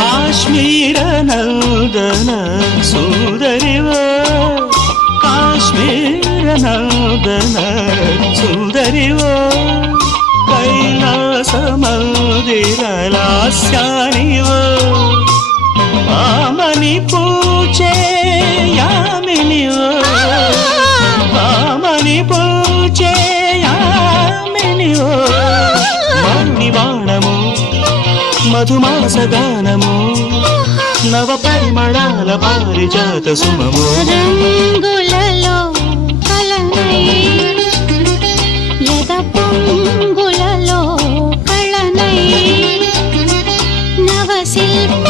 ಕಾಶ್ಮೀರ ನಂದನ ಸುಂದರಿವ ಕಾಶ್ಮೀರ ನಂದನ ಸುಂದರಿವ ಕೈಲಾಸ ಮಂದಿರ ಲಾಸ್ಯಾನಿವ ಆಮನಿ ಪೂಜೆ ಯಾಮಿನಿವ ಆಮನಿ ಪೂಜೆ యామినివ మణివాణము మధుమాసగానము నవ పరిమళాల పారిజాత సుమము రంగులలో కలనై యద పొంగులలో కళనై నవ శిల్ప